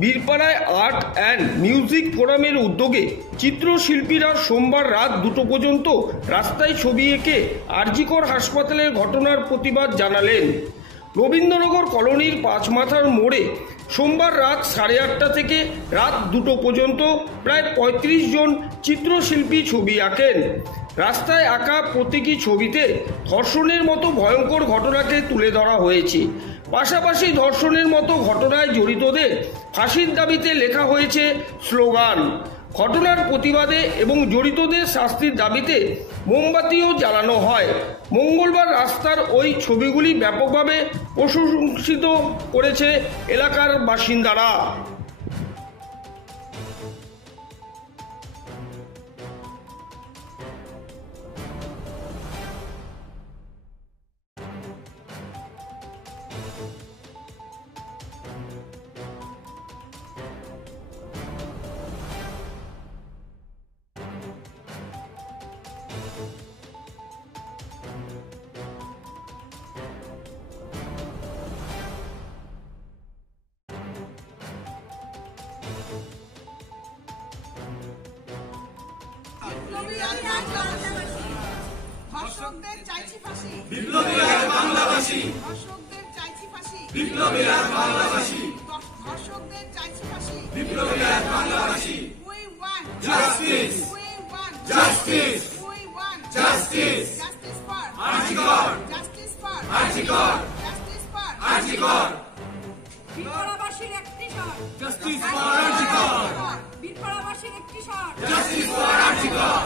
বীরপাড়ায় art and music ফোরামের উদ্যোগে চিত্রশিল্পীরা সোমবার রাত 2টো পর্যন্ত রাস্তায় ছবি এঁকে আরজিকর হাসপাতালের ঘটনার প্রতিবাদ জানালেন। রবীন্দ্রনগর কলোনির পাঁচমাথার মোড়ে সোমবার রাত 8:30 থেকে রাত 2টো পর্যন্ত প্রায় 35 জন চিত্রশিল্পী ছবি আঁকেন। রাস্তায় আঁকা প্রতীকী ছবিতে ধর্ষণের মতো ভয়ঙ্কর ঘটনাকে তুলে ধরা হয়েছে। পাশাপাশি ধর্ষণের মতো ঘটনায় জড়িতদের ফাঁসির দাবিতে লেখা হয়েছে স্লোগান। ঘটনার প্রতিবাদে এবং জড়িতদের শাস্তির দাবিতে মোমবাতিও জ্বালানো হয়। মঙ্গলবার রাস্তার ওই ছবিগুলি ব্যাপকভাবে প্রশংসিত করেছে এলাকার বাসিন্দারা। ধর্ষকদের চাইছি ফাঁসি, বিপ্লবী আর বাংলাবাসী। ধর্ষকদের চাইছি ফাঁসি, বিপ্লবী আর বাংলাবাসী। ধর্ষকদের চাইছি ফাঁসি, বিপ্লবী আর বাংলাবাসী। We want justice. We want justice. We want justice. Justice for RG Kar. Justice for RG Kar. Justice for RG Kar. বীরপাড়াবাসীর একটি স্বর, Justice for আরজিকর। বীরপাড়াবাসীর একটি স্বর, Justice for আরজিকর।